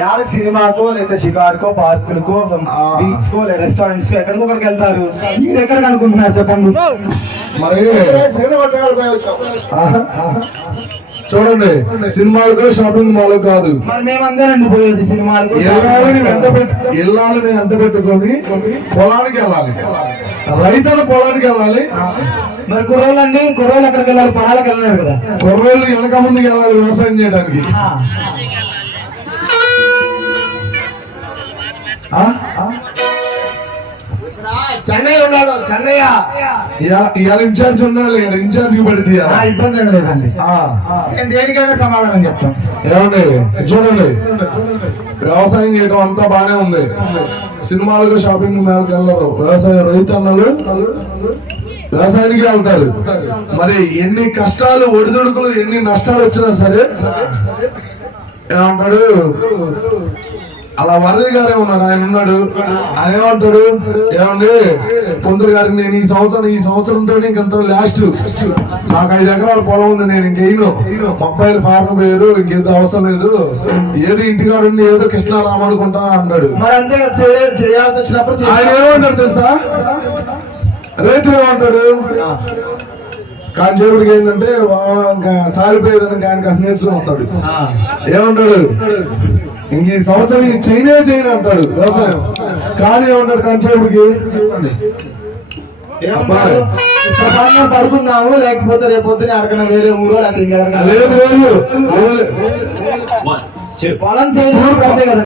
యాడ సినిమాకో లేదా షికార్కో పార్కులకో బీచ్ కో లేదా రెస్టారెంట్స్ కో ఎక్కడికో ఒకరికి వెళ్తారు. మీరు ఎక్కడికి అనుకుంటున్నారు చెప్పండి? మరి చూడండి సినిమాలకు షాపింగ్ మాల్ కాదు. ఇల్లాలని వెంట వెంట పెట్టుకొని పొలానికి వెళ్ళాలి. రైతుల పొలానికి వెళ్ళాలి. మరి కుర్రోళ్ళు అండి కుర్రోళ్ళు ఎక్కడికి వెళ్ళాలి? పొలాలకు వెళ్ళలేరు కదా. కుర్రోళ్ళు వెనక ముందుకు వెళ్ళాలి వ్యవసాయం చేయడానికి. ఆ? ఇవాళ- ఇన్ఛార్జ్ ఉండాలి ఇక్కడ ఇన్ఛార్జ్ పడితే ఇవాళ. ఆ, ఇబ్బంది ఏం లేదండి. నేను దేనికైనా సమాధానం చెప్తాం ఏమండి చూడండి. వ్యవసాయం చేయడం అంతా బానే ఉంది. సినిమాలకు షాపింగ్ మేళకి వెళ్ళరు. వ్యవసాయ రైతన్నలు వ్యవసాయానికి వెళ్తారు మరి ఎన్ని కష్టాలు ఒడిదుడుకులు ఎన్ని నష్టాలు వచ్చినా సరే ఏమంటాడు? అలా వరది గారే ఉన్నాడు ఆయన ఉన్నాడు. ఆయన ఏమంటాడు? ఏమండి? పొందరు గారికి నేను ఈ సంవత్సరం ఈ సంవత్సరంతో ఇంకంత లాస్ట్ నాకు ఐదు ఎకరాల పొలం ఉంది నేను ఇంకేను మొబైల్ ఫార్మ్ పేరు ఇంకేదో అవసరం లేదు. ఏది ఇంటికాడ ఏదో కృష్ణారామ అనుకుంటా అన్నాడు. ఆయన. ఏమంటాడు తెలుసా? రైతు ఏమంటాడు? కాంచేపుడికి ఏంటంటే సారిపోయేదని ఆయన కాస్త నేర్చుకుని ఉంటాడు ఏమంటాడు? ఇంక ఈ సంవత్సరం చైనే చేయను అంటాడు. వ్యవసాయం. కానీ ఏమంటాడు? ప్రశాంతంగా పడుకుందాము లేకపోతే రేపు పొద్దున అడగన వేరే ఊరో లేదు లేదు. పొలం కదా.